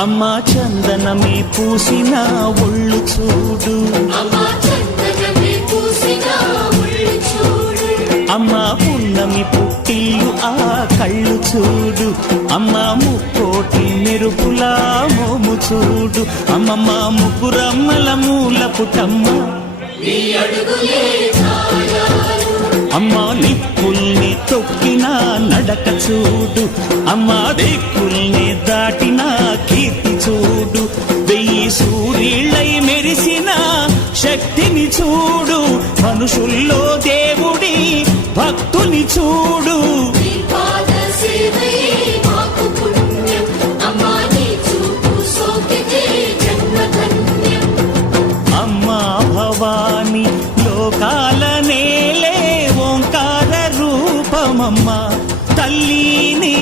అమ్మా చందనమే పూసిన ఒళ్ళు చూడు, అమ్మా పున్నమి పుట్టిల్లు ఆ కళ్ళు చూడు, అమ్మా ముక్కోటి మెరుపులా మోము చూడు, అమ్మమ్మ ముగ్గురమ్మల మూల పుటమ్మ అమ్మా నిప్పుల్ని తొక్కిన నడక చూడు, అమ్మా దిక్కుల్ని దాటిన కీర్తి చూడు, 1000 సూర్యులై మెరిసిన శక్తిని చూడు, మనుషుల్లో దేవుడి భక్తుని చూడు.